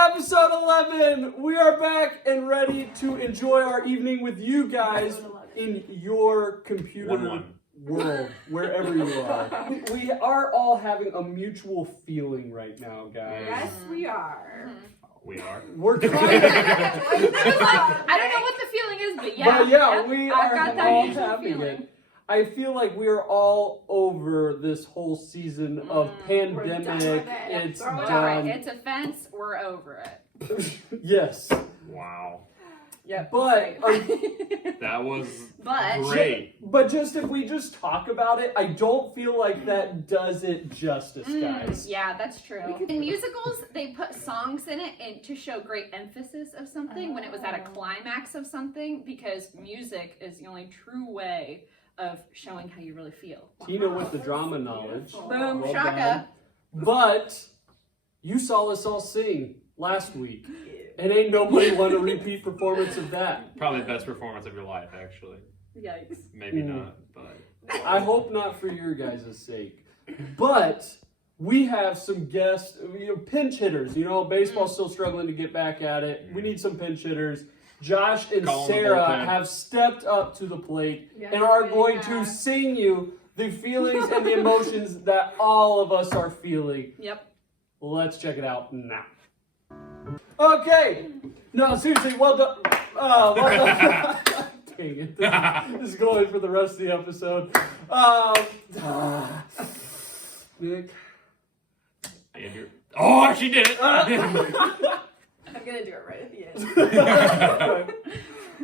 Episode 11. We are back and ready to enjoy our evening with you guys in your computer world, wherever you are. We are all having a mutual feeling right now, guys. Yes, we are. We are. We're kind of... I don't know what the feeling is, but yeah. But yeah, we I've are got that all mutual having feeling. it. I feel like we are all over this whole season of pandemic. done with it. It's Throw it All right, done. it's a fence. We're over it. Yes. Wow. Yeah, But That was But great. But just if we just talk about it, I don't feel like that does it justice, guys. yeah, that's true. In musicals, they put songs in it and to show great emphasis of something when it was at a climax of something, because music is the only true way of showing how you really feel. Tina with the drama knowledge. Boom, Well shaka. done. But you saw us all sing last week, and ain't nobody want a repeat performance of that. Probably the best performance of your life, actually. Yikes. Maybe not, but I hope not for your guys' sake. But we have some guests, pinch hitters. Baseball's still struggling to get back at it. We need some pinch hitters. Josh and Call 'em the Sarah bullpen. have stepped up to the plate Yes, and are they going have. to sing you the feelings and the emotions that all of us are feeling. Yep. Let's check it out now. Okay. No, seriously, well done. Well done. Dang it. This is going for the rest of the episode. Nick. Andrew. Oh, she did it. I'm gonna do it right at the end.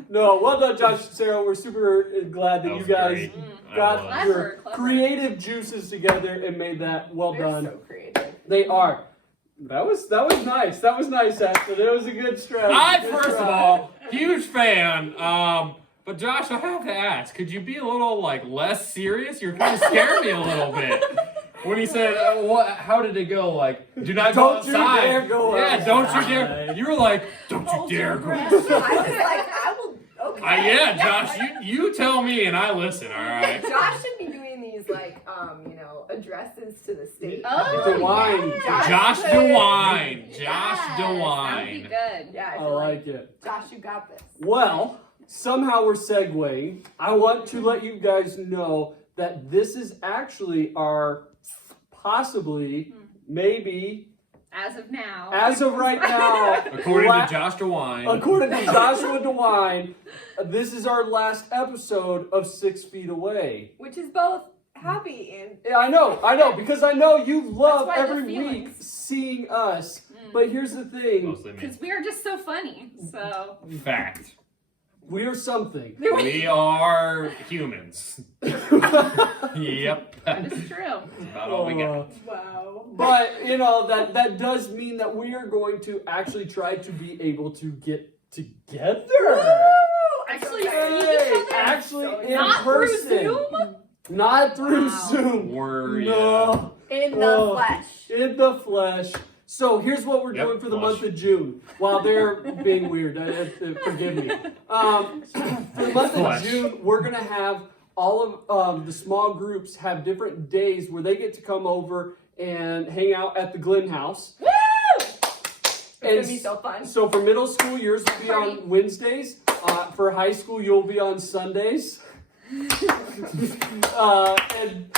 No, well done, Josh and Sarah. We're super glad that That you was guys great. I got was. your Clever. creative juices together and made that well They're done. so creative. They are. That was nice. That was nice, Ashley. That was a good strategy. I, Good first of try. all, huge fan. But Josh, I have to ask, could you be a little less serious? You're kind of scaring me a little bit. When he said, how did it go? Do not go Don't you outside. dare go Yeah, don't you outside. dare. You were like, don't you dare go I outside. was like, I will. Okay. Yeah, Josh, you tell me and I listen, all right? Josh should be doing these addresses to the state. Oh, DeWine. yeah. Josh should. DeWine. Josh Yes, that would be DeWine. good. Yeah, I I feel like it. Josh, you got this. Well, somehow we're segueing. I want to let you guys know that this is actually our possibly, maybe, As of now. as of right now, According to Josh DeWine. according to Joshua DeWine, this is our last episode of 6 Feet Away. Which is both happy and Yeah, I know, because I know you love That's why the every week feelings. seeing us. But here's the thing, Mostly me. Because we are just so funny. So. Fact. we are something. We are humans. Yep. That is true. That's about all we got. wow. But, that does mean that we are going to actually try to be able to get together. Actually, so see excited. each other? Actually, So in Not person. through Zoom? Not through Wow. Zoom. We're, No. In the Oh. flesh. In the flesh. So here's what we're Yep, doing for the flush. month of June. While they're being weird, forgive me. For the month of Flush. June, we're gonna have all of the small groups have different days where they get to come over and hang out at the Glenn House. Woo! It's gonna be so fun. So for middle school, yours will be Party. on Wednesdays. For high school, you'll be on Sundays. And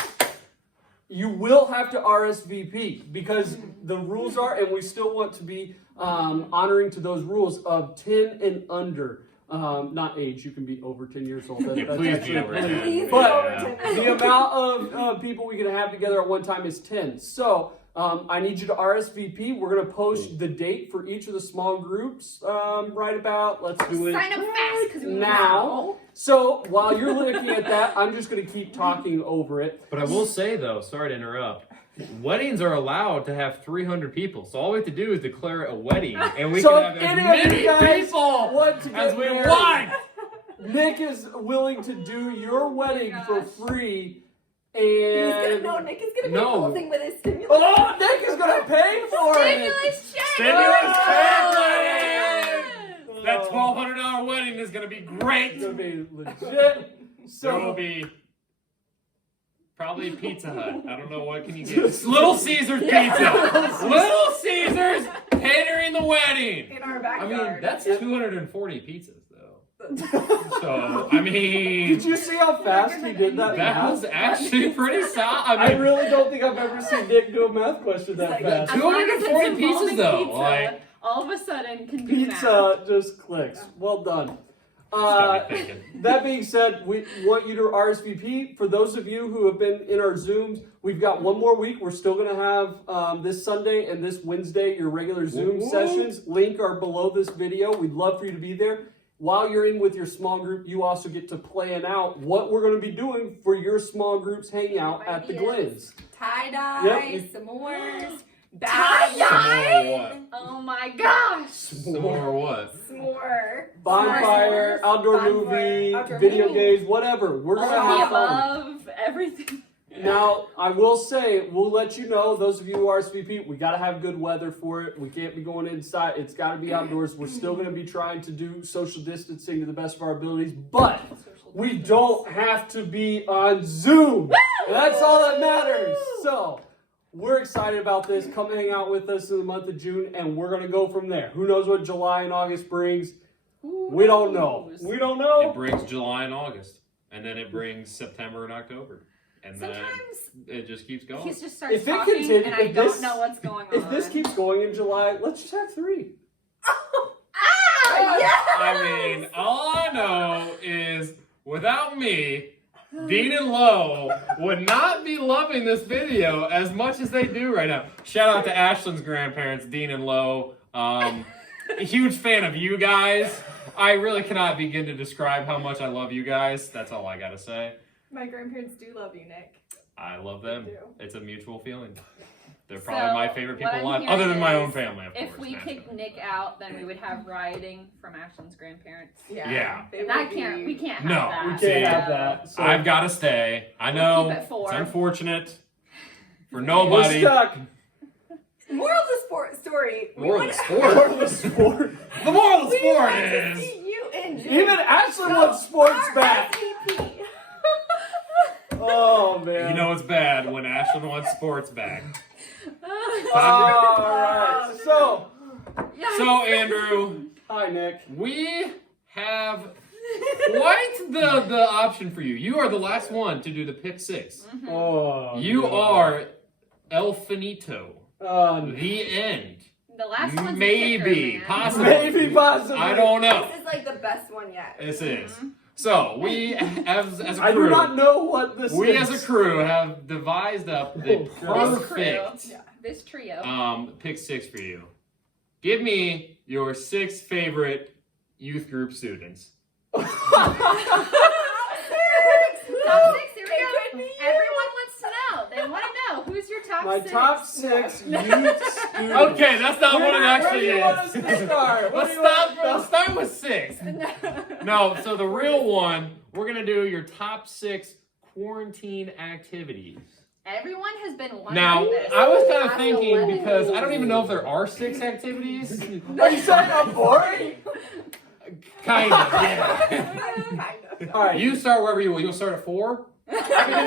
you will have to RSVP because the rules are, and we still want to be honoring to those rules of 10 and under. Not age, you can be over 10 years old. Yeah, please be over 10. Please But be over 10. the amount of people we can have together at one time is 10. So I need you to RSVP. We're going to post the date for each of the small groups right about, let's do it Sign up fast because now. So while you're looking at that, I'm just going to keep talking over it. But I will say though, sorry to interrupt, weddings are allowed to have 300 people. So all we have to do is declare a wedding, and we So can have if as any of many you guys people want to as get we married, want. Nick is willing to do your wedding for free. Nick is And gonna be No. holding with his stimulus. oh, Nick is going to pay for it. Stimulus check! Stimulus check Oh! wedding! That $1,200 wedding is going to be great. It's going to be legit. There will So be probably Pizza Hut. I don't know, what can you get? Little Caesars Pizza. Little Caesars catering the wedding. In our I backyard. mean, that's 240 pizzas, though. So, I mean, Did you see how fast he did that? that math? was actually pretty solid. I really don't think I've ever seen Nick do a math question that fast. As long as it's 240 involving pieces, though, pizza, like- all of a sudden can do math. Pizza just clicks. Well done. got me thinking. That being said, we want you to RSVP. For those of you who have been in our Zooms, we've got one more week. We're still going to have this Sunday and this Wednesday your regular Zoom sessions. Link are below this video. We'd love for you to be there. While you're in with your small group, you also get to plan out what we're going to be doing for your small groups hangout at the Glens. Tie-dye, Yep. s'mores, Some more what? Oh my gosh! Some more what? s'more. Bonfire, S'mores, outdoor bonfire, movie, outdoor video movie. games, whatever. We're All going to of the have fun. above, everything. Now, I will say, we'll let you know, those of you who RSVP, we got to have good weather for it. We can't be going inside. It's got to be outdoors. We're still going to be trying to do social distancing to the best of our abilities, but we don't have to be on Zoom. That's all that matters. So, we're excited about this. Come hang out with us in the month of June, and we're going to go from there. Who knows what July and August brings? We don't know. We don't It know. brings July and August, and then it brings September and October, and then Sometimes it just keeps going. he just starts If it talking, continue- and I if don't this- know what's going on. If this keeps going in July, let's just have 3. I mean, all I know is without me, Dean and Lo would not be loving this video as much as they do right now. Shout out to Ashlyn's grandparents, Dean and Lo. A huge fan of you guys. I really cannot begin to describe how much I love you guys. That's all I gotta say. My grandparents do love you, Nick. I love them. They do. It's a mutual feeling. They're probably So, my favorite what people I'm alive, other than my hearing own is, family, of If course. we naturally. kick Nick out, then we would have rioting from Ashlyn's grandparents. Yeah. They And that would can't. be- We can't have No, that. We can't See, have that. So I've got to stay. I We'll know keep it 4. it's unfortunate for we're nobody. stuck. Moral of the story. we Moral of want- the sport. Moral of the sport. The moral of the We sport want to is see you in June. Even Ashlyn wants sports back. RSVP. Oh man. you know it's bad when Ashlyn wants sports back. All right. So, So Andrew, hi Nick. we have quite the option for you. You are the last one to do the pick 6. Oh. You no. are El Finito. Uh, The end. The last one's a Maybe, kicker, man. possibly. maybe possibly. I don't know. This is like the best one yet. This is. So we, as a I do crew, not know what this we is. as a crew have devised up the Oh, God. This crew, perfect this trio. pick 6 for you. Give me your 6 favorite youth group students. Top 6, here we go. Everyone wants to know. They want to know who's your top My 6. top 6 youth students. Okay, that's not what it actually Where do you want us is. to start? What Let's do you want start. Let's start with 6. No, so the real one, we're gonna do your top 6 quarantine activities. Everyone has been wondering Now, this. I was kind of Last thinking 11. because I don't even know if there are 6 activities. Are you saying I'm boring? Kind of, yeah. Kind of. All right. You start wherever you will. You'll start at 4. I mean,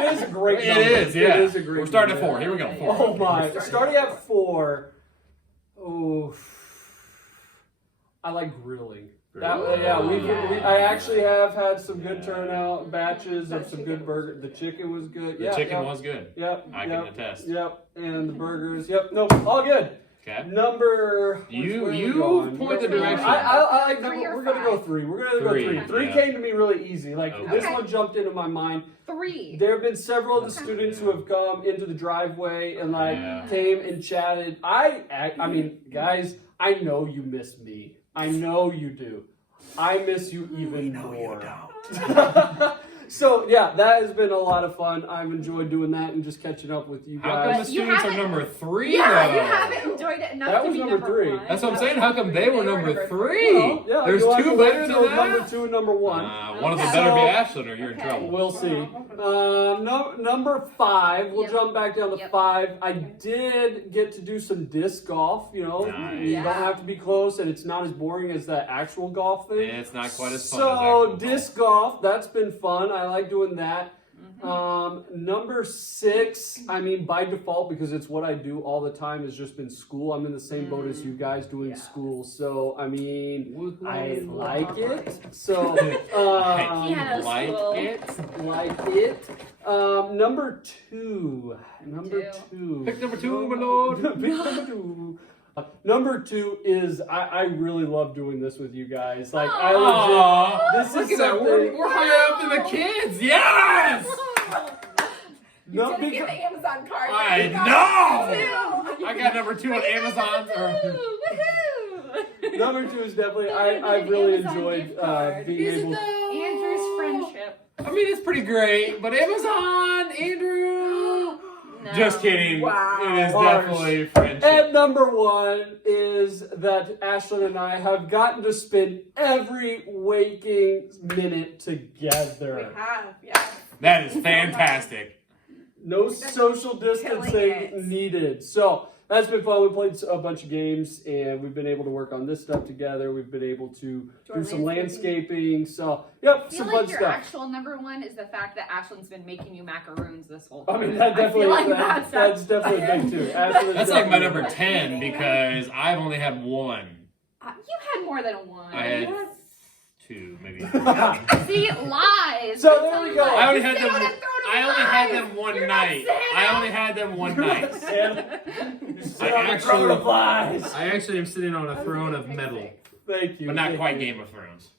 it is a great It number. is, yeah. It is a great We're starting at number. 4. Here we go. 4. Oh my. Starting at 4. Oh. I like grilling. I actually have had some good turnout batches of some good burgers. The chicken was good. The Yeah, chicken yeah. was good. Yep. I yep, can attest. Yep. And the burgers. Yep. Nope. All good. Okay. Number. You where are we going? point the Number- direction. I like number. 3 or We're gonna go 5? 3. We're gonna go 3, 3. 3 yeah. came to me really easy. Like this Okay. one jumped into my mind. 3. There have been several of the Okay. students who have come into the driveway and like Yeah. came and chatted. I mean, guys, I know you miss me. I know you do. I miss you even more. So yeah, that has been a lot of fun. I've enjoyed doing that and just catching up with you How come the guys. You students are haven't- number 3 Yeah, though? you haven't enjoyed it enough That to was be number 3. 1. That's what I'm saying. How come they were number 3? Well, yeah, There's you'll have 2 to wait better till than that. number 2 and number 1. One of them Okay. better be So- Ashlyn or you're in Okay. trouble. We'll see. Number 5. We'll Yep. jump back down to Yep. 5. I did get to do some disc golf. You know, Nice. you Yeah. don't have to be close, and it's not as boring as that actual golf thing. It's not quite as fun as So actual disc golf, that's been fun. I like doing that. Number 6, I mean, by default, because it's what I do all the time, has just been school. I'm in the same boat as you guys doing school. So, I mean, I like it. So, Piano like school. it. like it. Number 2. Number 2. Pick number 2, my lord. Pick number 2. Number 2 is I really love doing this with you guys. Like I legit. This Look is at that. something. We're high up in the kids. Yes. You No, didn't get because, the Amazon card. I You got know. it. I got number 2 on Amazon. Woohoo! number 2 is definitely Better I've than really Amazon enjoyed gift card. being Is it able. though? Andrew's friendship. I mean, it's pretty great, but Amazon, Andrew. No. Just kidding. Wow. It is Harsh. definitely friendship. And number 1 is that Ashlyn and I have gotten to spend every waking minute We together. have, yeah. That is fantastic. No social distancing it. needed. So that's been fun. We played a bunch of games and we've been able to work on this stuff together. We've been able to do some landscaping. So, yep, I feel some like fun your stuff. actual number 1 is the fact that Ashlyn's been making you macaroons this whole I time. mean, that definitely I feel like that's definitely big too. Ashlyn is That's like my definitely- number 10 because I've only had 1. You had more than 1. I had 2, maybe. See, lies. So there we go. I only had They them. would've thrown I only had them one You're not night. Santa. I only had them one night. You sit I on the actually- throne of lies. I actually am sitting on a throne of metal, Thank you. but not thank quite you. Game of Thrones.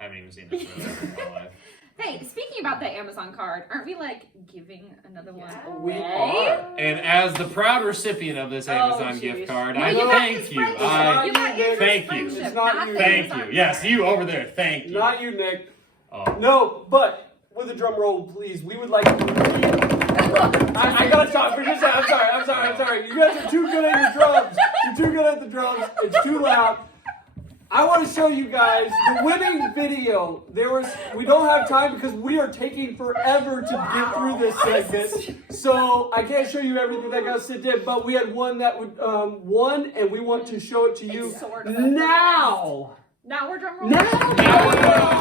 I haven't even seen that show in my life. Hey, speaking about that Amazon card, aren't we like giving another one Yeah. We away? are. And as the proud recipient of this Amazon gift geez. card, No, I you got thank his you. friendship. I You got Andrew's thank you. friendship, It's not you. the thank Amazon you. Yes, you over there. Thank you. Not you, Nick. Oh. No, but with a drum roll, please. We would like to. I gotta stop for just a second. I'm sorry. You guys are too good at your drums. You're too good at the drums. It's too loud. I want to show you guys the winning video. We don't have time because we are taking forever to get through this segment. So I can't show you everything that got sent in, but we had one that would won, and we want to show it to you It's sort of now. Now we're drum rolling.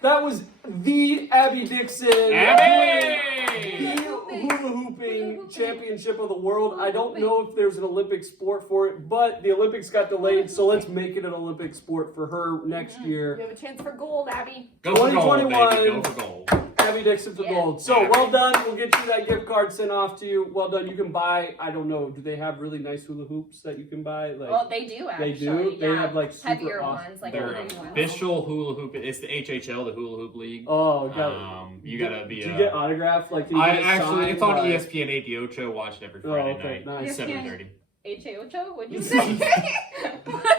That was the Abby Dixon. Abby! The hula hooping championship of the world. I don't know if there's an Olympic sport for it, but the Olympics got delayed, so let's make it an Olympic sport for her next You year. have a chance for gold, Abby. Go for gold, 2021. baby. Go for gold. Abby Dixon for Yeah. gold. So well done. We'll get you that gift card sent off to you. Well done. You can buy, I don't know, do they have really nice hula hoops that you can buy? Like, Well, they do They actually. do? They Yeah. have, like, super heavier awesome- ones, like They're heavy ones. official hula hoop. It's the HHL, the Hula Hoop League. oh, God. You gotta be. Do you get autographed? Like, do you I get actually, signed it's on by- ESPN 8 The Ocho. Watch it every Friday okay, night, nice. 7:30. H-A-O-Cho? What'd you say?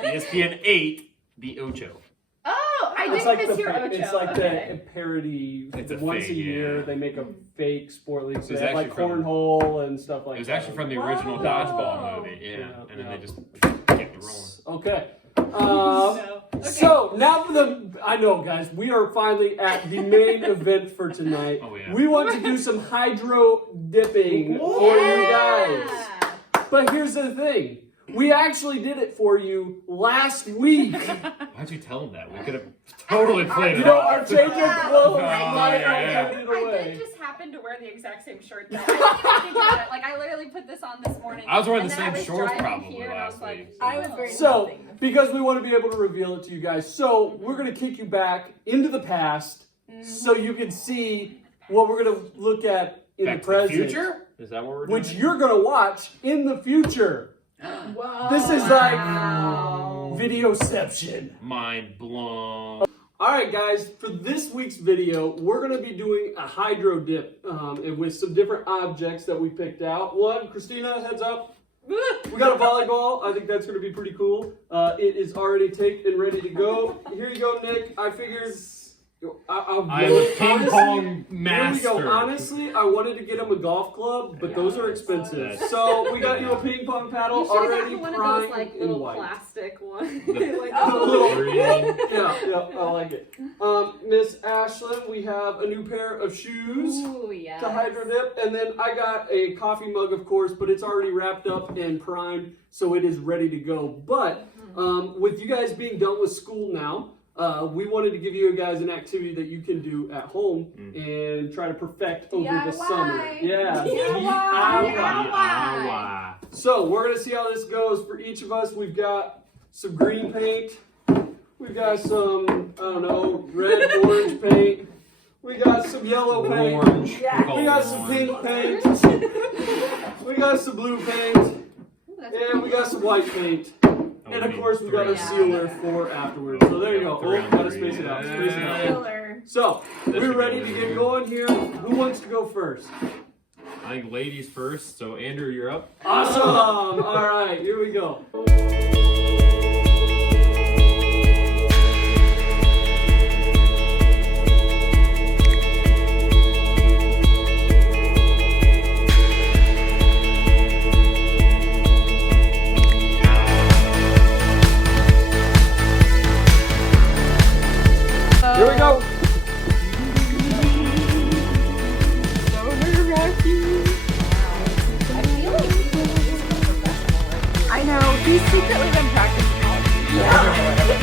ESPN 8 The Ocho. Oh, I It's didn't like miss the your Ocho. it's like okay. the parody. It's a once fake, a year yeah. they make a fake sport league. So It was they have like actually from- cornhole and stuff like It was that. actually from the original Wow. Dodgeball movie. Yeah, Yeah, and then yeah. they just kept it rolling. Okay. No. Okay. So now for I know, guys, we are finally at the main event for tonight. Oh, yeah. We want to do some hydro dipping for you guys. Yeah. But here's the thing. We actually did it for you last week. Why'd you tell him that? We could have totally played You it know, off. our change of clothes Yeah. might Yeah. have given it I away. did just happen to wear the exact same shirt though. I didn't even think about it. Like I literally put this on this morning. I was wearing and the then I same was shorts driving probably here, and I last was like, week. I was very So, nothing. because we want to be able to reveal it to you guys, so we're going to kick you back into the past so you can see what we're going to look at in Back the to present. future? Is that what we're doing? Which you're going to watch in the future. Whoa. This is like videoception. Mind blown. Alright guys, for this week's video, we're going to be doing a hydro dip and with some different objects that we picked out. One, Christina, heads up. We got a volleyball. I think that's going to be pretty cool. It is already taped and ready to go. Here you go, Nick. I figured... I'm a ping pong master. Here we go. Honestly, I wanted to get him a golf club, but those are expensive. That's- So we got you a ping pong paddle You should have already gotten one of primed those like in little white. plastic ones. The Like, little- green. Yeah, I like it. Miss Ashlyn, we have a new pair of shoes Ooh, yeah. to hydro dip, and then I got a coffee mug, of course, but it's already wrapped up and primed, so it is ready to go. But with you guys being done with school now, we wanted to give you guys an activity that you can do at home and try to perfect over the summer. Yeah. DIY. So we're gonna see how this goes for each of us. We've got some green paint. We've got some, I don't know, red, orange paint. We got some yellow paint. Orange. Yeah. We got some pink paint. We got some blue paint. And we got some white paint. And of course, we got a sealer for afterwards. So there you go. Oh, gotta space it out. Space it out. Killer. So, we're ready to get going here. Who wants to go first? I think ladies first, so Andrew, you're up. Awesome! Alright, here we go. Here we go. I know. He's secretly been practicing all these. Yeah.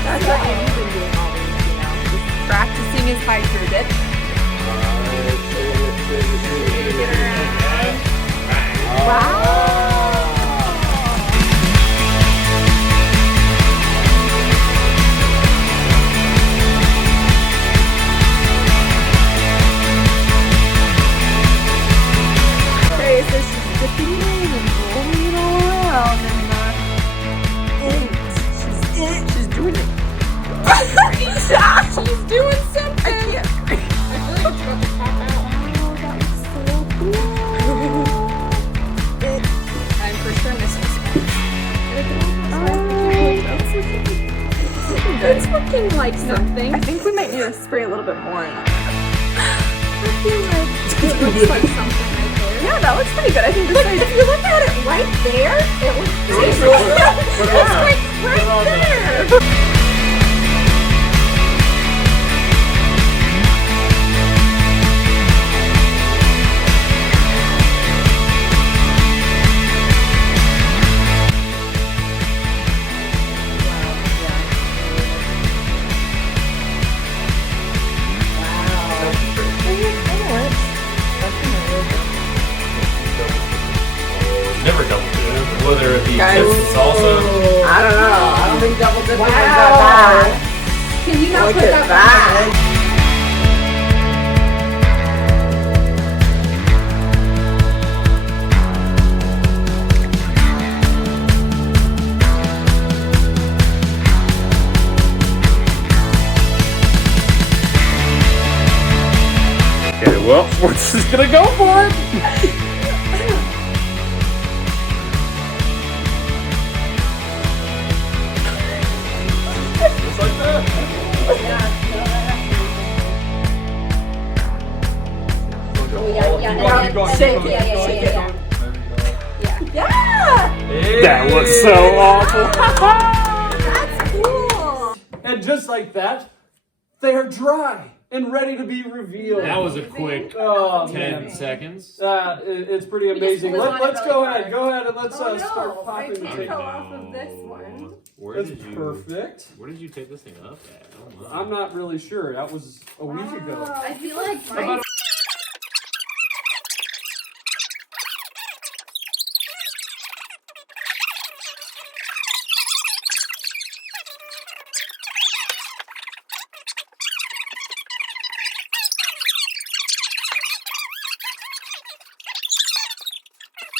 That's what Andy's been doing all these, you know. Just practicing his hydro dip. Okay, so she's dipping it in and rolling it all around and she's doing it. She's doing something. I can't. I feel like it's about to pop out. Oh, that looks so cool. I'm for sure missing it's looking like something. I think we might need to spray a little bit more in it. I feel like it looks like something right there. Yeah, that looks pretty good. I think this like, if you look at it right there, it looks it's like right there. Never double dip. Whether it be Guys. chips and salsa. I don't know. I don't think double dipping is that bad. Can you not put that back? Okay, well, we're just gonna go for it. Just like that. Shake it. Yeah. That was so awful. That's cool. And just like that, they are dry. and ready to be revealed. That was a quick Oh, 10 man. seconds. It's pretty We just amazing. flew on it Let's really go hard. ahead. Go ahead and let's Oh, no, start my popping the tape tape. fell off of this one. Where That's did you? perfect. Where did you take this thing up at? Oh, my. I'm not really sure. That was a week ago. Wow, I feel like my-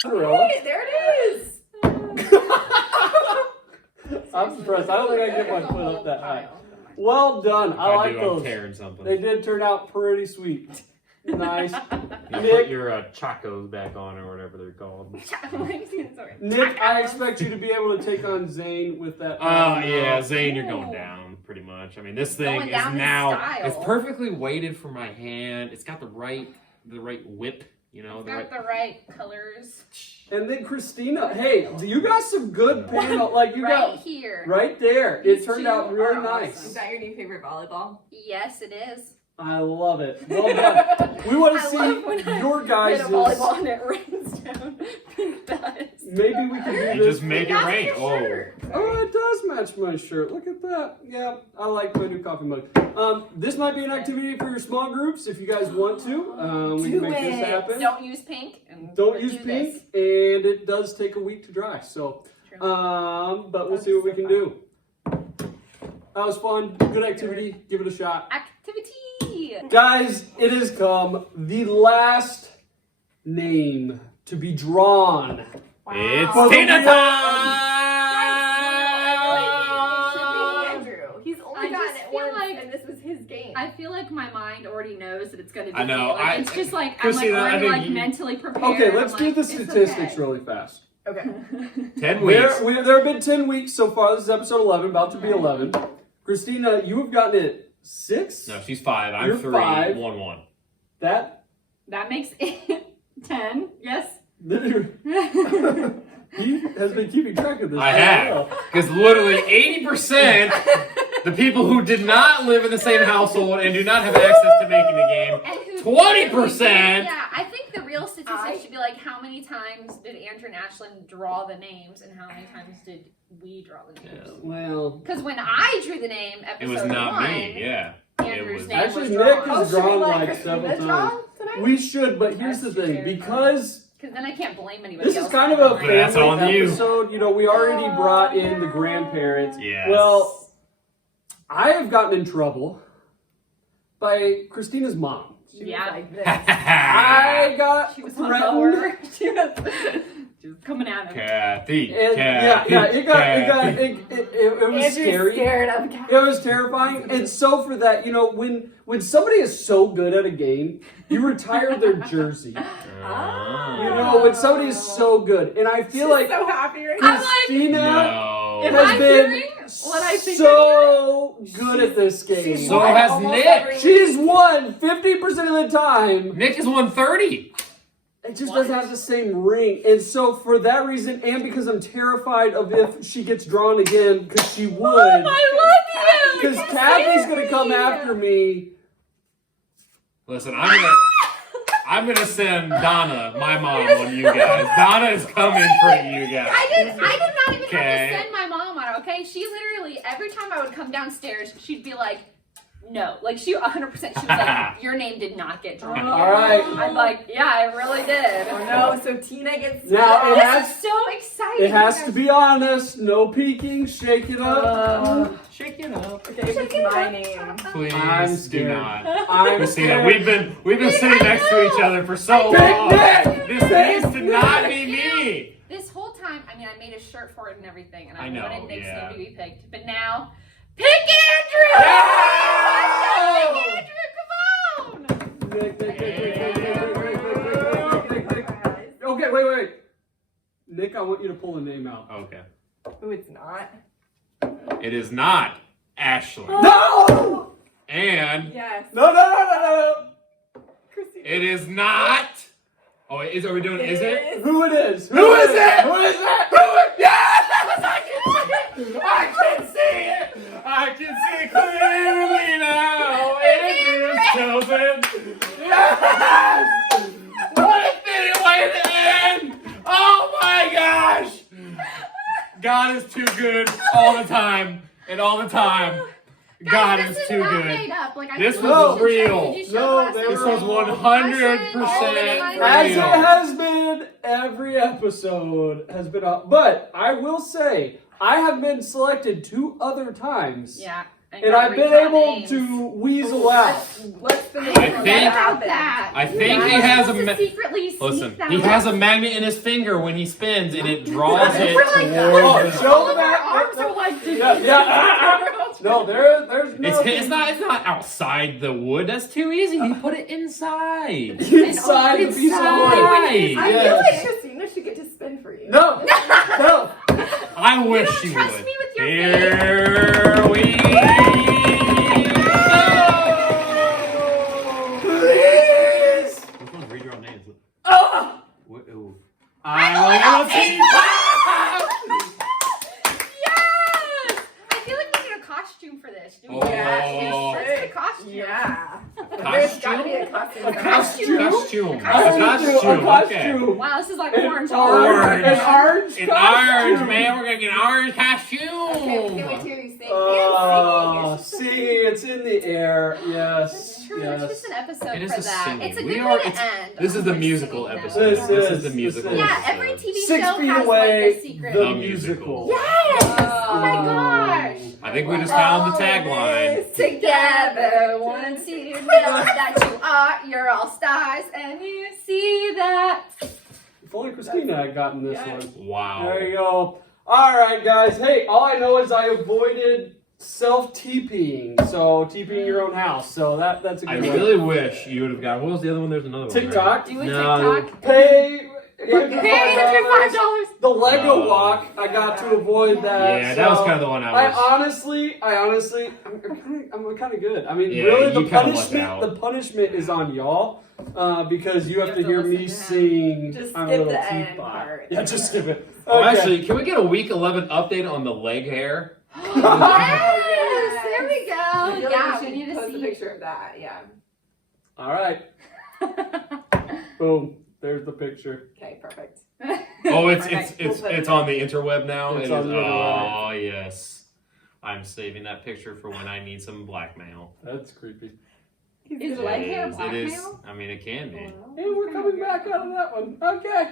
About Hey, there it is. I'm surprised. I don't think I can get my foot up that high. Well done. I like I'm those. tearing something. They did turn out pretty sweet. Nice. You Nick. put your chacos back on or whatever they're called. Nick, I expect you to be able to take on Zane with that. Yeah, Zane, you're going down pretty much. I mean, this thing Going is down in now style. it's perfectly weighted for my hand. It's got the right whip, you know, the Got right. the right colors And then Christina, hey, you got some good panel. Like you right got here. right there. It These turned two out really are nice. Is that your new favorite volleyball? Yes, it is. I love it. Well done. We want to I love when see I your Hit guys'. a volleyball and it rains down pink dust. Maybe we can do You this. just make it That's rain. your Oh, shirt. Oh, it does match my shirt. Look at that. Yeah, I like my new coffee mug. This might be an activity for your small groups if you guys want to. We can Do make this it. happen. Don't use pink. And Don't do use this. pink, and it does take a week to dry. So, True. but we'll see what we can do. That was fun. Good activity. Give it a shot. Activity. Guys, it has come the last name to be drawn. it's Well, Tina we- It should time! be Andrew. He's only I gotten just it feel once, like- and this was his game. I feel like my mind already knows that it's going to be I know, me. Like, I- it's just like Christina, I I'm like already think like you- mentally prepared. Okay, I'm let's do like, the it's statistics okay. really fast. Okay. 10 weeks. There have been 10 weeks so far. This is episode 11, about to be 11. Christina, you have gotten it 6? No, she's 5. I'm You're 3. 5. 1-1. That? That makes it 10. Yes. He has been keeping track of this. I very have. well. Because literally 80%, the people who did not live in the same household and do not have access to making the game, And who 20%. Yeah, I think the real statistics I- should be like how many times did Andrew and Ashlyn draw the names and how many times did we draw the names? Well, Because when I drew the name, it episode was not 1, me. Yeah. Andrew's was- name Actually, was Nick drawn. is- Oh, should we drawn let like Christina several draw times. tonight? we should, but here's the That's thing. fair. Because Because then I can't blame anybody this else. is kind of a for mine. That's family on you. episode, you know, we already brought in the grandparents. Yes. Well, I have gotten in trouble by Christina's mom. She was Yeah. like this. I got She was threatened. hungover. She was coming at him. Kathy. And Kathy. it was Andrew's scary. scared of cats. It was terrifying. And so for that, you know, when somebody is so good at a game, you retire their jersey. Ah. You know, when somebody is so good. And I feel like so happy right now. I'm like, Christina No. am has I been hearing what I think? so good at this game. She's So won has almost Nick. every She's week. won 50% of the time. Nick is 130. It just doesn't have the same ring. And so for that reason, and because I'm terrified of if she gets drawn again, because she would. I love you. Because Kathy's going to come after me. Listen, I'm gonna send Donna, my mom, on you guys. Donna is coming for you guys. I did not even Okay. have to send my mom on it, okay? She literally, every time I would come downstairs, she'd be like, no. Like, she 100%, she was like, your name did not get drawn. All right. I'm like, yeah, I really did. Oh no, so Tina gets Now, it This has- is so exciting. It has to be honest. No peeking. Shake it up. Shake it up. Okay, if it's my name. Please I'm do scared. not. I'm Christina, scared. we've been sitting next to each other for so Big long. Nick! This Big needs to not be me. This whole time, I mean, I made a shirt for it and everything, and I, I know, wanted Nick's yeah. name to be picked. But now, pick Andrew! Yeah! Pick Andrew, come on! Nick. Okay, wait. Nick, I want you to pull a name out. Okay. Ooh, it's not. It is not Ashley. No! And Yes. No. Christina. it is not. Oh, are we doing? Is it? Who it is? Who is it? Who is it? Yes! I can see it. I can see it clearly now. Andrew's God is too good all the time, and all the time. God Guys, is this too not good. Made up. Like, I This think was we should check. real. Did you show No, last they time? This were was all- 100% As it real. has been, every episode has been up. But I will say, I have been selected 2 other times. Yeah. And I've been able to weasel out. Let's finish I that think- out then. that. I think You're he not has a supposed to ma- secretly sneak Listen, that he out. has a magnet in his finger when he spins, and it draws it We're like, towards. Oh, the- show all of that. our arms are like this. Yeah. No, there's no. It's not outside the wood. That's too easy. He put it inside. Inside the piece of wood. I Yes. feel like Christina should get to spin for you. No, no. I wish don't she trust would. me with your Here we go. Please. Which one's read your own names? Ah! I will see. Yes! I feel like we need a costume for this. Do we? Oh. Yeah, Let's get a costume. Yeah. There's gotta be a costume. A costume? Costume. I need to do a costume. Wow, this is like An orange. Orange. An orange An costume. orange, man. We're gonna get an orange costume. Can't wait to hear you sing. Oh, And singing. see, it's in the air. Yes. That's true. It's Yes. just an episode It is for a that. singing. It's a We good are- way to it's- end. This is on the a musical singing note. episode. This This is is the musical this is- Yeah, episode. every TV 6 show feet has away. like a secret. The The musical. musical. Yes! Oh my gosh! I think we just found the tagline. Together, once you know that you are, you're all stars, and you see that. If only Christina had gotten this Yeah. one. Wow. There you go. All right, guys. Hey, all I know is I avoided self-TPing. So TPing your own house. So that's a I good one. really wish you would have got. What was the other one? There's another one. TikTok. Do a No. TikTok. Pay. Pay $5. The Lego Oh. walk. I got to avoid that. Yeah, that was so kind of the one I I was. honestly, I'm kind of good. I mean, Yeah, really, you the kinda lucked punishment, out. the punishment is on y'all, because you have to to hear listen me to him. sing. Just I'm a skip little the end teapot. part. Yeah, just skip it. Oh, Okay. actually, can we get a week 11 update on the leg hair? Yes! There we I go. feel Yeah, like we we need should to post a see. picture of that. Yeah. All right. Boom. There's the picture. Okay, perfect. Oh, it's Okay, we'll put it it's on the interweb now. It's It on is- the interweb. Oh yes, I'm saving that picture for when I need some blackmail. That's creepy. Is leg hair It is. blackmail? I mean, it can be. Hey, we're coming back out of that one. Okay.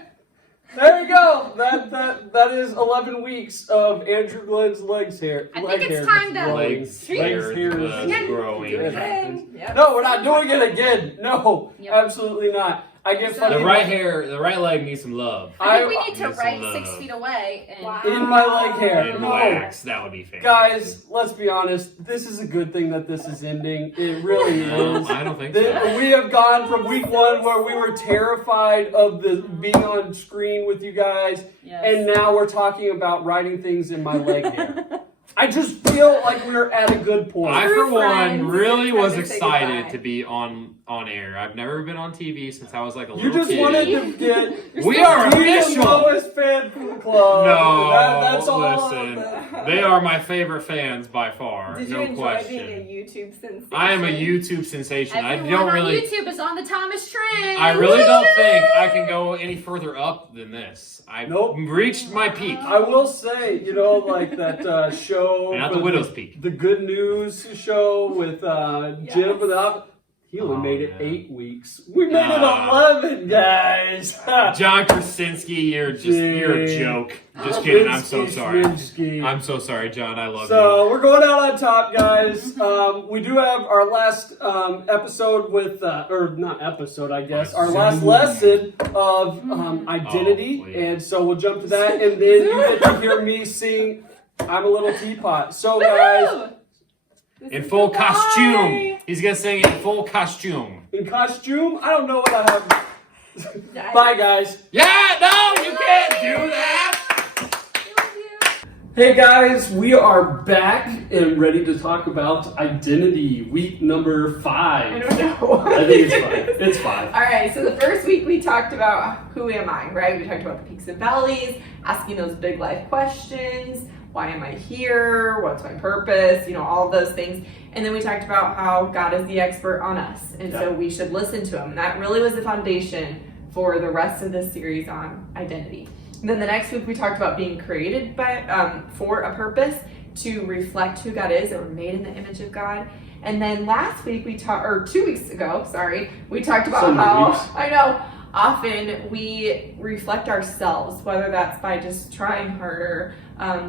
There you go. That is 11 weeks of Andrew Glenn's legs hair. I leg think it's hairs time to- growing. Legs, Legs hair, hairs. Yeah. growing. Do it again. Yep. No, we're not doing it again. No, Yep. absolutely not. I get So- funny. The right leg needs some love. I think we need to need some write love. 6 feet away and Wow. In my leg hair. And No. wax. That would be fantastic. Guys, let's be honest. This is a good thing that this is ending. It really is. I don't think so. We have gone from week 1 where we were terrified of the being on screen with you guys, Yes. and now we're talking about writing things in my leg hair. I just feel like we're at a good point. I, for True one, friends. really Time was to say excited goodbye. to be on air. I've never been on TV since I was like a You little just kid. wanted to get We are the official. lowest fan from the club. No, That's all. listen. They are my favorite fans by far. Did you no enjoy question. being a YouTube sensation? I am a YouTube sensation. Everyone I don't on really. YouTube is on the Thomas train. I really don't think I can go any further up than this. I've Nope. reached my peak. I will say, like that show. And not the with widow's peak. The Good News show with Jim with the. He only Oh, made it yeah. 8 weeks. We made it Ah. 11, guys. John Krasinski, you're a joke. Just kidding. I'm so sorry. I'm so sorry, John. I love you. So we're going out on top, guys. We do have our last episode with, or not episode, I guess, our last lesson of identity, Oh, please. and so we'll jump to that, and then you get to hear me sing "I'm a Little Teapot." So, guys, In full costume. He's gonna sing in full costume. in costume, I don't know what I have. Bye, guys. Yeah, no, you can't do that. Hey guys, we are back and ready to talk about identity, week number 5. I don't know. I think it's 5. It's 5. All right, so the first week we talked about who am I, right? We talked about the peaks and valleys, asking those big life questions. Why am I here? What's my purpose? All of those things. And then we talked about how God is the expert on us. And so we should listen to him. And that really was the foundation for the rest of this series on identity. And then the next week we talked about being created by for a purpose to reflect who God is, that we're made in the image of God. And then last week we talked, or 2 weeks ago, sorry, we talked about how often we reflect ourselves, whether that's by just trying harder,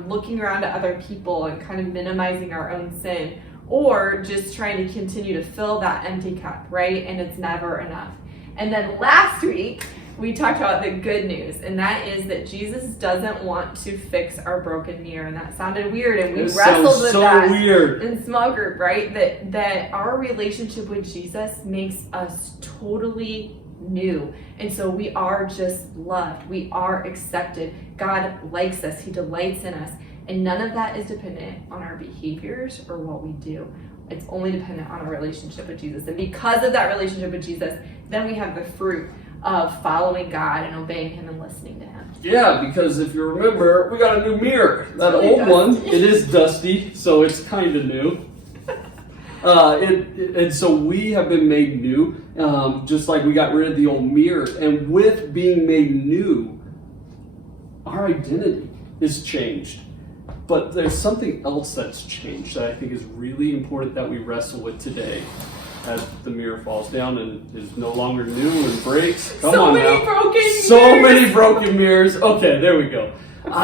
looking around at other people and kind of minimizing our own sin, or just trying to continue to fill that empty cup, right? And it's never enough. And then last week, we talked about the good news, and that is that Jesus doesn't want to fix our broken mirror. And that sounded weird, and we wrestled with that in small group, right? That our relationship with Jesus makes us totally new. And so we are just loved. We are accepted. God likes us. He delights in us. And none of that is dependent on our behaviors or what we do. It's only dependent on our relationship with Jesus. And because of that relationship with Jesus, then we have the fruit of following God and obeying Him and listening to Him. Yeah, because if you remember, we got a new mirror. That old one, it is dusty, so it's kind of new. And so we have been made new, just like we got rid of the old mirror. And with being made new, our identity is changed. But there's something else that's changed that I think is really important that we wrestle with today. As the mirror falls down and is no longer new and breaks. So many broken mirrors. So many broken mirrors. Okay, there we go.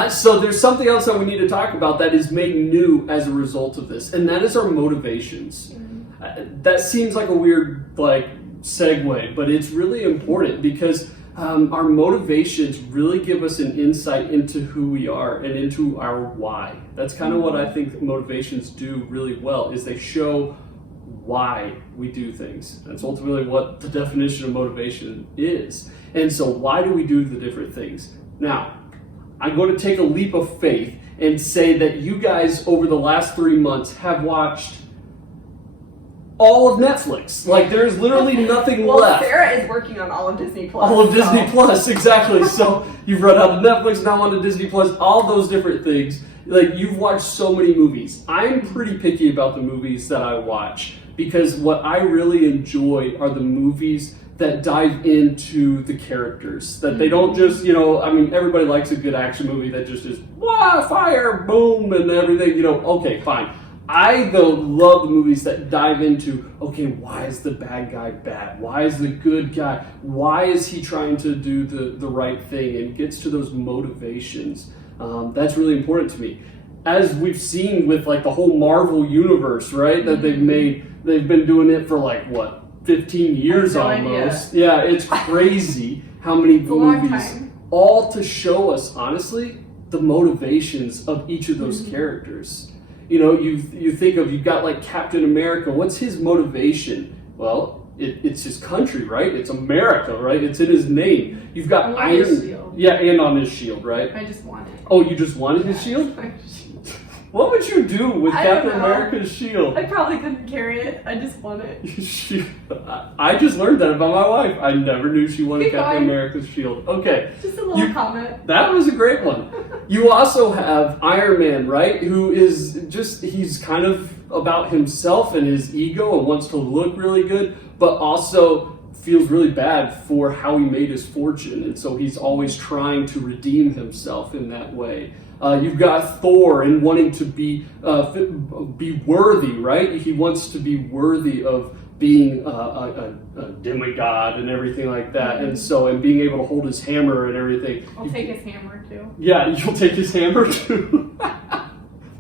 So there's something else that we need to talk about that is made new as a result of this, and that is our motivations. That seems like a weird segue, but it's really important because our motivations really give us an insight into who we are and into our why. That's kind of what I think motivations do really well, is they show why we do things. That's ultimately what the definition of motivation is. And so why do we do the different things? Now, I'm going to take a leap of faith and say that you guys over the last 3 months have watched all of Netflix. Like, there's literally nothing left. Sarah is working on all of Disney Plus. All of Disney Plus, exactly. So you've run out of Netflix, now onto Disney Plus, all those different things. Like, you've watched so many movies. I'm pretty picky about the movies that I watch, because what I really enjoy are the movies that dive into the characters. That they don't just, everybody likes a good action movie that just is, wah, fire, boom, and everything, okay, fine. I, though, love the movies that dive into, okay, why is the bad guy bad? Why is the good guy? Why is he trying to do the right thing? And gets to those motivations. That's really important to me. As we've seen with the whole Marvel universe, right? That they've been doing it for 15 years almost. Idea. Yeah, it's crazy how many movies, all to show us, honestly, the motivations of each of those characters. You think of, you've got Captain America. What's his motivation? Well, it's his country, right? It's America, right? It's in his name. You've got Iron, shield. Yeah, and on his shield, right? I just want it. Oh, you just wanted his shield? What would you do with Captain America's shield? I probably couldn't carry it. I just want it. I just learned that about my wife. I never knew she wanted Captain America's shield. Okay. Just a little comment. That was a great one. You also have Iron Man, right? Who is he's kind of about himself and his ego and wants to look really good, but also feels really bad for how he made his fortune. And so he's always trying to redeem himself in that way. You've got Thor and wanting to be worthy, right? He wants to be worthy of being a demigod and everything like that, and being able to hold his hammer and everything. I'll take his hammer too. Yeah, you'll take his hammer too.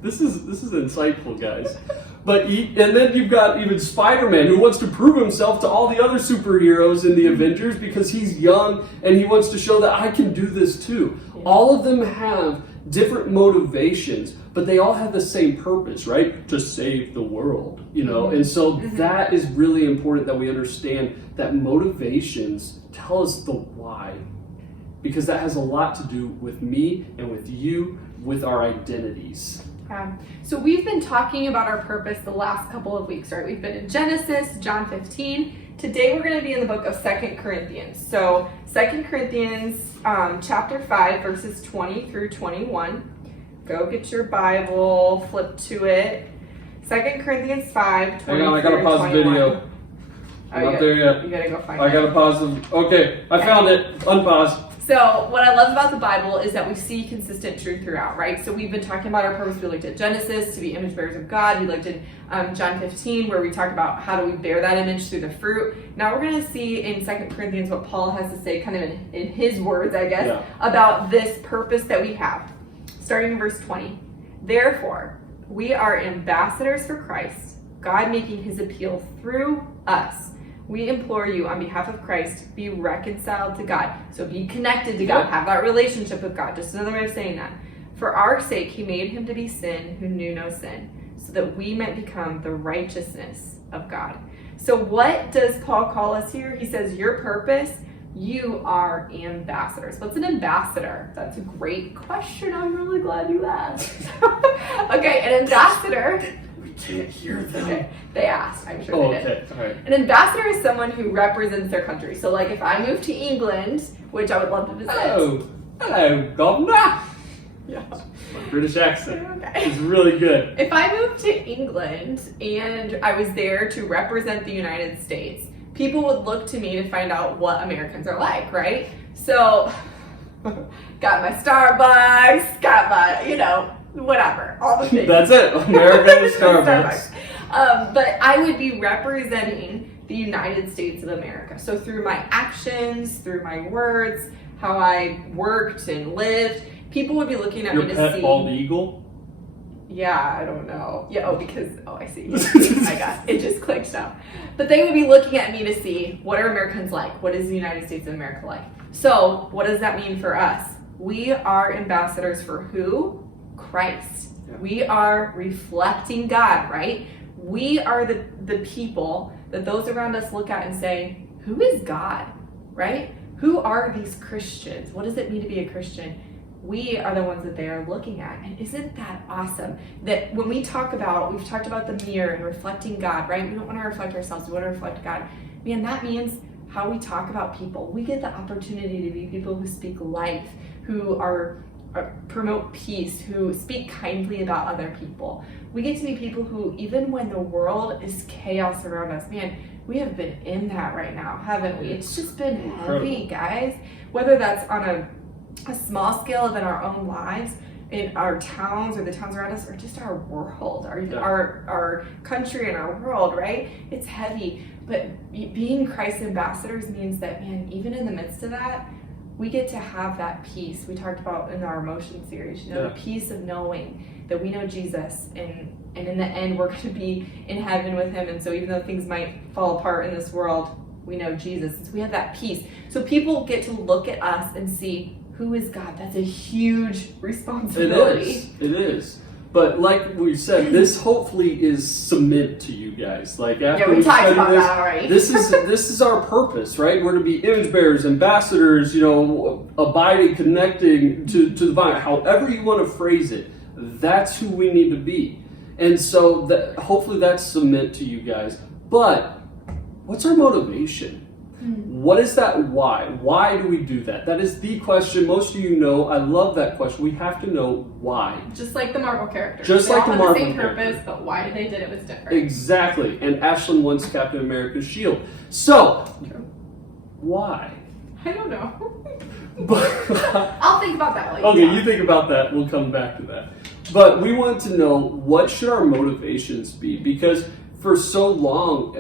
This is insightful, guys. And then you've got even Spider-Man, who wants to prove himself to all the other superheroes in the Avengers because he's young and he wants to show that I can do this too. Yeah. All of them have different motivations, but they all have the same purpose, right? To save the world, And so that is really important, that we understand that motivations tell us the why, because that has a lot to do with me and with you, with our identities. So we've been talking about our purpose the last couple of weeks, right? We've been in Genesis, John 15. Today we're going to be in the book of 2 Corinthians. So 2 Corinthians chapter 5, verses 20 through 21. Go get your Bible, flip to it. 2 Corinthians 5, 20 Hang on, I gotta pause the video. I'm not there yet. You gotta go find it. I gotta pause them. Okay, I found it. Unpause. So what I love about the Bible is that we see consistent truth throughout, right? So we've been talking about our purpose. We looked at Genesis, to be image bearers of God. We looked in John 15, where we talk about how do we bear that image through the fruit. Now we're going to see in 2 Corinthians what Paul has to say, kind of in his words, I guess, about this purpose that we have. Starting in verse 20. Therefore, we are ambassadors for Christ, God making his appeal through us. We implore you on behalf of Christ, be reconciled to God. So be connected to God, have that relationship with God. Just another way of saying that. For our sake, he made him to be sin who knew no sin, so that we might become the righteousness of God. So what does Paul call us here? He says, your purpose, you are ambassadors. What's an ambassador? That's a great question. I'm really glad you asked. Okay, an ambassador. Can't hear them. Okay, they asked. I'm sure they did. Okay, all right. An ambassador is someone who represents their country. So, like, if I move to England, which I would love to visit. Hello, governor. Yeah. My British accent Okay. is really good. If I moved to England and I was there to represent the United States, people would look to me to find out what Americans are like, right? So, got my Starbucks, got my, whatever, all the things. That's it. America is Starbucks. But I would be representing the United States of America. So through my actions, through my words, how I worked and lived, people would be looking at Your me to pet see. bald eagle? Yeah, I don't know. Yeah, I see. I got it. Just clicked now. But they would be looking at me to see, what are Americans like? What is the United States of America like? So what does that mean for us? We are ambassadors for who? Christ. Yeah. We are reflecting God, right? We are the people that those around us look at and say, who is God, right? Who are these Christians? What does it mean to be a Christian? We are the ones that they are looking at. And isn't that awesome? That when we've talked about the mirror and reflecting God, right? We don't want to reflect ourselves, we want to reflect God. Man, that means how we talk about people. We get the opportunity to be people who speak life, who promote peace, who speak kindly about other people. We get to be people who, even when the world is chaos around us, man, we have been in that right now, haven't we? It's just been heavy, guys. Whether that's on a small scale of in our own lives, in our towns or the towns around us, or just our world, our country and our world, right? It's heavy. But being Christ's ambassadors means that, man, even in the midst of that, we get to have that peace we talked about in our emotion series, the peace of knowing that we know Jesus, and in the end we're going to be in heaven with him. And so even though things might fall apart in this world, we know Jesus. So we have that peace. So people get to look at us and see, who is God? That's a huge responsibility. It is. But like we said, this hopefully is cement to you guys. Like after we talked about this, that already. this is our purpose, right? We're to be image bearers, ambassadors, abiding, connecting to the vine. However you want to phrase it, that's who we need to be. And so hopefully that's cement to you guys. But what's our motivation? What is that why? Why do we do that? That is the question most of you know. I love that question. We have to know why. Just like the Marvel characters. Just like the Marvel They all have the same characters. purpose, but why they did it was different. Exactly. And Ashlyn wants Captain America's shield. So, why? I don't know. But, I'll think about that later. okay, you think about that. We'll come back to that. But we want to know, what should our motivations be? Because for so long,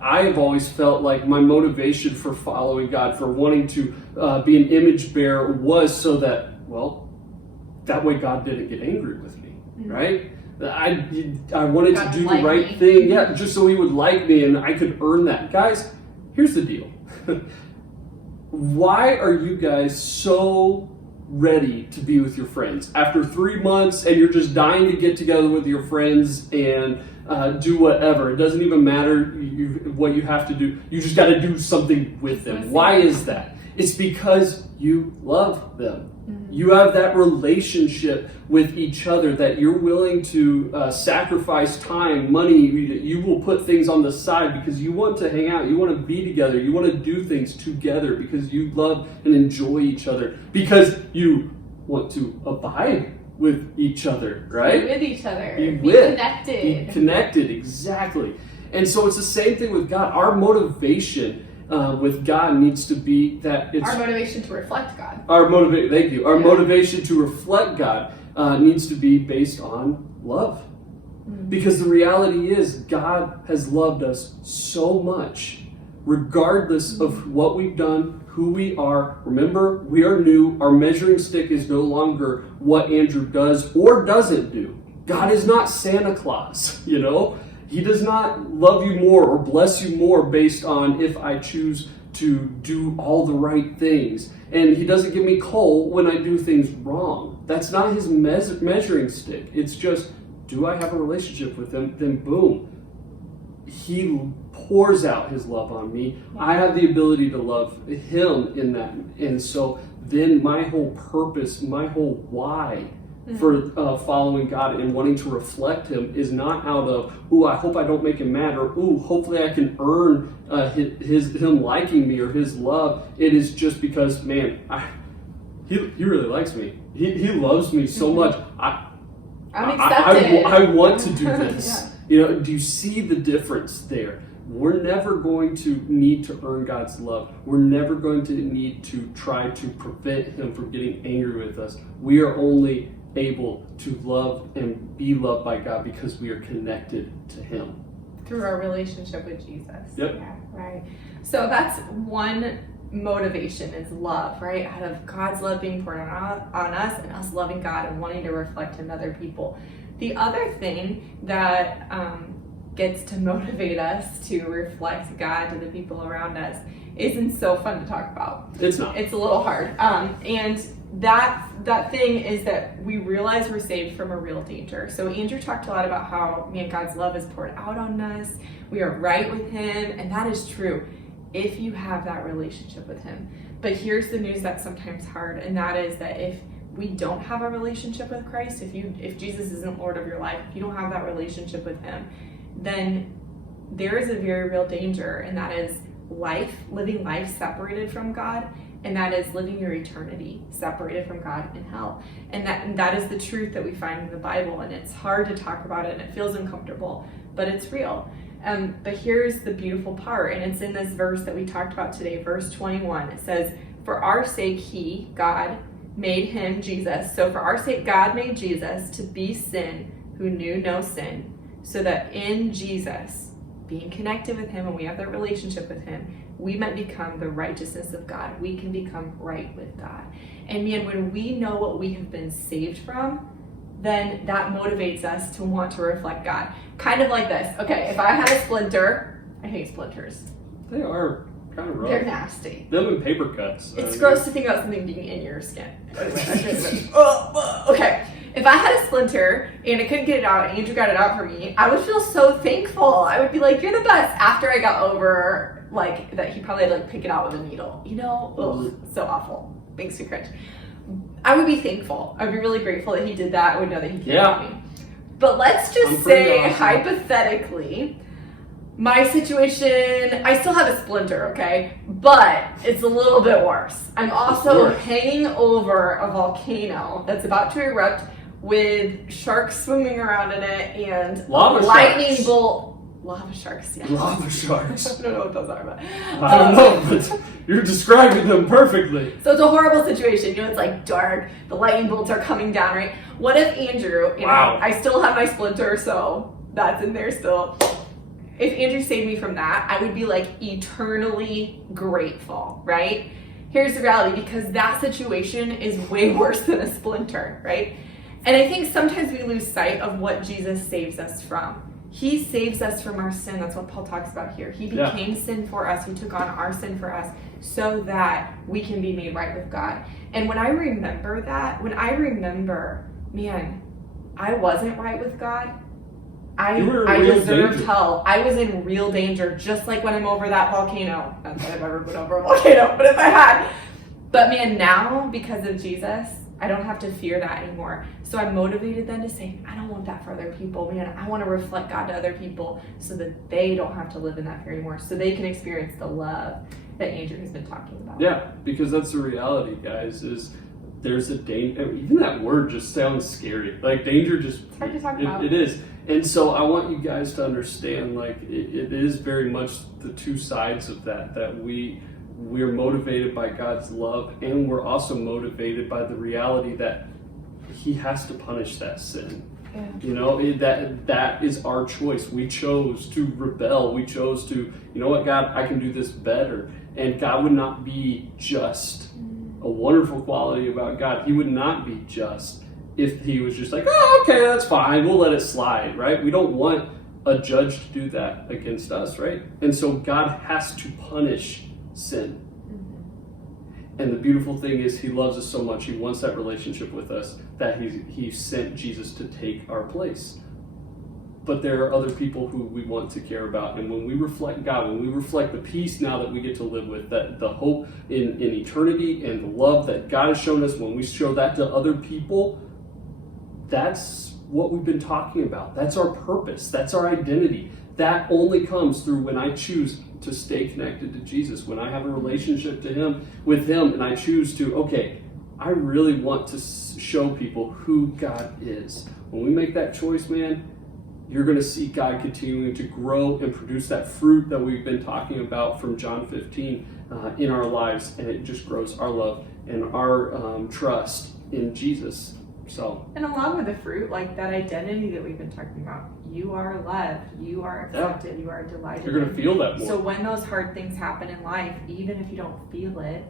I have always felt like my motivation for following God, for wanting to be an image bearer, was so that, that way God didn't get angry with me, right? I wanted God to do like the right me. thing, just so he would like me and I could earn that. Guys, here's the deal. Why are you guys so ready to be with your friends? After 3 months and you're just dying to get together with your friends and do whatever. It doesn't even matter what you have to do. You just got to do something with them. Why is that? It's because you love them. You have that relationship with each other that you're willing to sacrifice time, money. You will put things on the side because you want to hang out. You want to be together. You want to do things together because you love and enjoy each other. Because you want to abide with each other, right? Be with each other. Be Connected. Be connected, exactly. And so it's the same thing with God. Our motivation with God needs to be that it's Our motivation to reflect God. Thank you. Our motivation to reflect God needs to be based on love. Because the reality is, God has loved us so much, regardless of what we've done, who we are. Remember, we are new. Our measuring stick is no longer what Andrew does or doesn't do. God is not Santa Claus, you know? He does not love you more or bless you more based on if I choose to do all the right things. And he doesn't give me coal when I do things wrong. That's not his measuring stick. It's just, do I have a relationship with him? Then boom. He pours out his love on me. I have the ability to love him in that. And so then my whole purpose, my whole why for following God and wanting to reflect him is not out of, ooh, I hope I don't make him mad, or ooh, hopefully I can earn him liking me or his love. It is just because, man, he really likes me. He loves me so much. I'm accepted. I want to do this. Yeah. You know, do you see the difference there? We're never going to need to earn God's love. We're never going to need to try to prevent him from getting angry with us. We are only able to love and be loved by God because we are connected to him. Through our relationship with Jesus. Yep. Yeah, right. So that's one motivation, is love, right? Out of God's love being poured on us and us loving God and wanting to reflect in other people. The other thing that gets to motivate us to reflect God to the people around us isn't so fun to talk about. It's not. It's a little hard. And that thing is that we realize we're saved from a real danger. So Andrew talked a lot about how, man, God's love is poured out on us. We are right with him, and that is true if you have that relationship with him. But here's the news that's sometimes hard, and that is that if we don't have a relationship with Christ, if Jesus isn't Lord of your life, if you don't have that relationship with him, then there is a very real danger, and that is living life separated from God, and that is living your eternity separated from God in hell. And that is the truth that we find in the Bible, and it's hard to talk about it, and it feels uncomfortable, but it's real. But here's the beautiful part, and it's in this verse that we talked about today, verse 21. It says, for our sake he, God, made him, Jesus. So for our sake God made Jesus to be sin who knew no sin, so that in Jesus, being connected with him, and we have that relationship with him, we might become the righteousness of God. We can become right with God. And man, when we know what we have been saved from, then that motivates us to want to reflect God. Kind of like this. Okay, if I had a splinter, I hate splinters. They are kind of rough. They're nasty. Them and paper cuts. It's gross to think about something being in your skin. Okay, if I had a splinter and I couldn't get it out and Andrew got it out for me, I would feel so thankful. I would be like, you're the best. After I got over like that he probably had to like pick it out with a needle. You know? Ugh, so awful. Makes me cringe. I would be thankful. I would be really grateful that he did that. I would know that he cared about me. But let's just say, awesome, hypothetically, my situation, I still have a splinter, okay? But it's a little bit worse. I'm also hanging over a volcano that's about to erupt with sharks swimming around in it and lightning bolt. Lava sharks, yeah. Lava sharks. I don't know what those are, but I don't know, but you're describing them perfectly. So it's a horrible situation. You know, it's like dark. The lightning bolts are coming down, right? What if Andrew, you know, I still have my splinter, so that's in there still. If Andrew saved me from that, I would be like eternally grateful, right? Here's the reality, because that situation is way worse than a splinter, right? And I think sometimes we lose sight of what Jesus saves us from. He saves us from our sin. That's what Paul talks about here. He became sin for us. He took on our sin for us so that we can be made right with God. And when I remember that, man, I wasn't right with God. I deserved hell. I was in real danger, just like when I'm over that volcano. Not that I've ever been over a volcano, but if I had. But man, now, because of Jesus, I don't have to fear that anymore. So I'm motivated then to say, I don't want that for other people, man. I want to reflect God to other people so that they don't have to live in that fear anymore, so they can experience the love that Andrew has been talking about. Yeah, because that's the reality, guys, is there's a danger. Even that word just sounds scary. Like danger just hard to talk about. It is. And so I want you guys to understand, like it is very much the two sides of that we're motivated by God's love, and we're also motivated by the reality that He has to punish that sin. Yeah. You know, that is our choice. We chose to rebel. We chose to, you know what, God, I can do this better. And God would not be just. A wonderful quality about God, He would not be just if He was just like, oh, okay, that's fine, we'll let it slide, right? We don't want a judge to do that against us, right? And so God has to punish sin. And the beautiful thing is He loves us so much, He wants that relationship with us, that He sent Jesus to take our place. But there are other people who we want to care about. And when we reflect God, when we reflect the peace now that we get to live with, that the hope in eternity and the love that God has shown us, when we show that to other people, that's what we've been talking about. That's our purpose. That's our identity. That only comes through when I choose to stay connected to Jesus, when I have a relationship with Him, and I choose to, okay, I really want to show people who God is. When we make that choice, man, you're going to see God continuing to grow and produce that fruit that we've been talking about from John 15 in our lives, and it just grows our love and our trust in Jesus. So, and along with the fruit, like that identity that we've been talking about, you are loved, you are accepted, you are delighted. You're going to feel that more. So when those hard things happen in life, even if you don't feel it,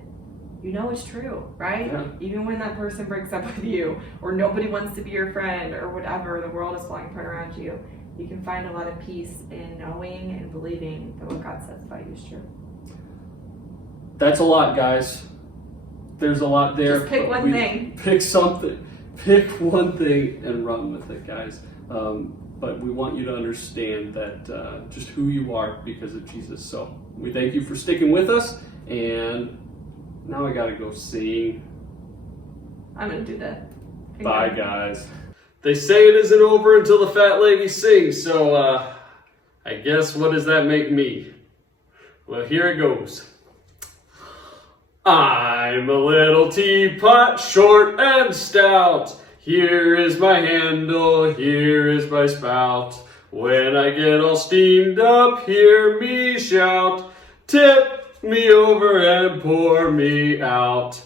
you know it's true, right? Yeah. Even when that person breaks up with you, or nobody wants to be your friend, or whatever, the world is falling apart around you, you can find a lot of peace in knowing and believing that what God says about you is true. That's a lot, guys. There's a lot there. Just pick one thing. Pick something. Pick one thing and run with it, guys. But we want you to understand that just who you are because of Jesus. So we thank you for sticking with us. And now I got to go sing. I'm going to do that. Bye, guys. They say it isn't over until the fat lady sings, so I guess what does that make me? Well, here it goes. I'm a little teapot, short and stout. Here is my handle, here is my spout. When I get all steamed up, hear me shout. Tip me over and pour me out.